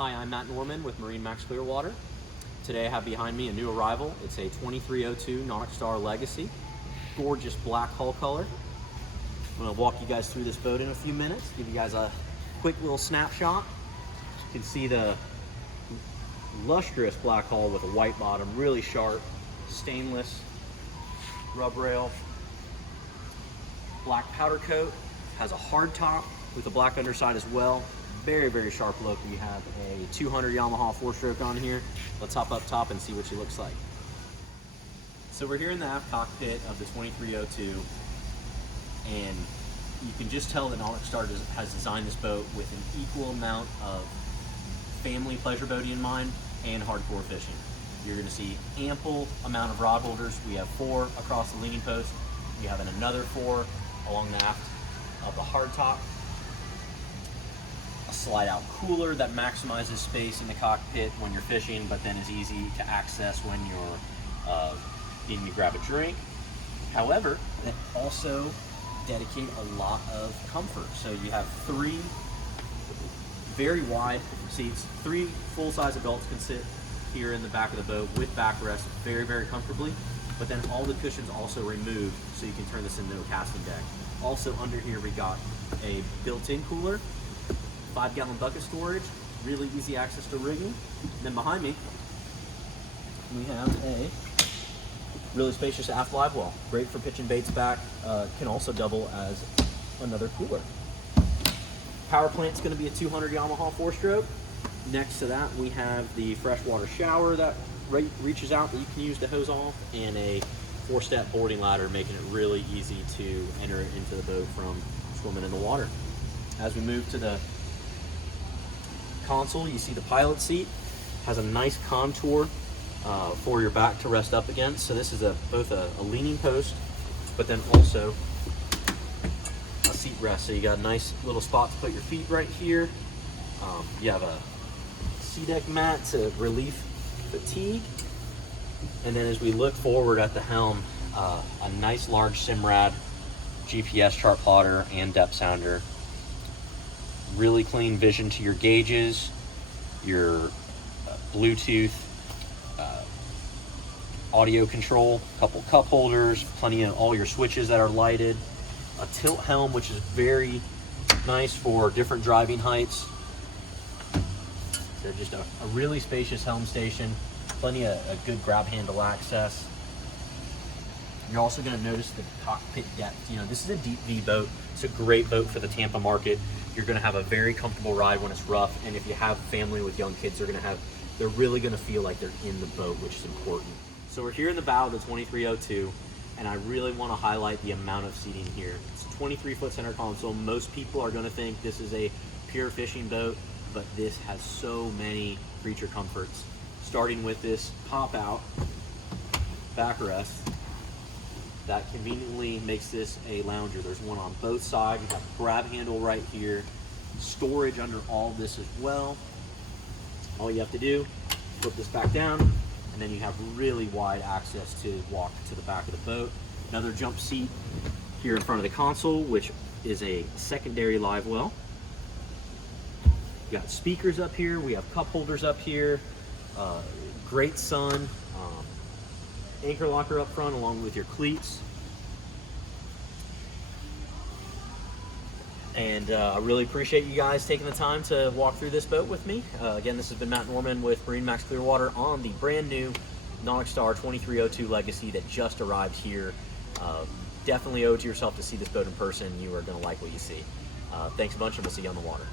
Hi, I'm Matt Norman with MarineMax Clearwater. Today I have behind me a new arrival. It's a 2302 NauticStar Legacy. Gorgeous black hull color. I'm going to walk you guys through this boat in a few minutes, give you guys a quick little snapshot. You can see the lustrous black hull with a white bottom, really sharp, stainless rub rail. Black powder coat, has a hard top with a black underside as well. Very, very sharp look. We have a 200 Yamaha 4-stroke on here. Let's hop up top and see what she looks like. So we're here in the aft cockpit of the 2302, and you can just tell that NauticStar has designed this boat with an equal amount of family pleasure boating in mind and hardcore fishing. You're going to see ample amount of rod holders. We have 4 across the leaning post. We have another 4 along the aft of the hardtop. A slide out cooler that maximizes space in the cockpit when you're fishing, but then is easy to access when you're needing to grab a drink. However, they also dedicate a lot of comfort. So you have 3 very wide seats. 3 full-size adults can sit here in the back of the boat with backrest very, very comfortably. But then all the cushions also removed, so you can turn this into a casting deck. Also under here we got a built-in cooler, 5-gallon bucket storage, really easy access to rigging. And then behind me, we have a really spacious aft live well. Great for pitching baits back, can also double as another cooler. Power plant's gonna be a 200 Yamaha 4-stroke. Next to that, we have the freshwater shower that reaches out that you can use to hose off, and a 4-step boarding ladder, making it really easy to enter into the boat from swimming in the water. As we move to the console, you see the pilot seat has a nice contour for your back to rest up against. So this is both a leaning post, but then also a seat rest. So you got a nice little spot to put your feet right here. You have a SeaDek mat to relieve fatigue. And then as we look forward at the helm, a nice large Simrad GPS chart plotter and depth sounder. Really clean vision to your gauges, your Bluetooth audio control, couple cup holders, plenty of all your switches that are lighted, a tilt helm, which is very nice for different driving heights. So just a really spacious helm station, plenty of a good grab handle access. You're also going to notice the cockpit depth. You know, this is a deep V boat. It's a great boat for the Tampa market. You're going to have a very comfortable ride when it's rough, and if you have family with young kids, they're really going to feel like they're in the boat, which is important. So we're here in the bow of the 2302, and I really want to highlight the amount of seating here. It's a 23-foot center console. Most people are going to think this is a pure fishing boat, but this has so many creature comforts, starting with this pop-out backrest that conveniently makes this a lounger. There's one on both sides. You have a grab handle right here, storage under all this as well. All you have to do, flip this back down, and then you have really wide access to walk to the back of the boat. Another jump seat here in front of the console, which is a secondary live well. You got speakers up here. We have cup holders up here. Great sun. Anchor locker up front along with your cleats. And I really appreciate you guys taking the time to walk through this boat with me. Again, this has been Matt Norman with MarineMax Clearwater on the brand new NauticStar 2302 Legacy that just arrived here. Definitely owe it to yourself to see this boat in person. You are going to like what you see. Thanks a bunch, and we'll see you on the water.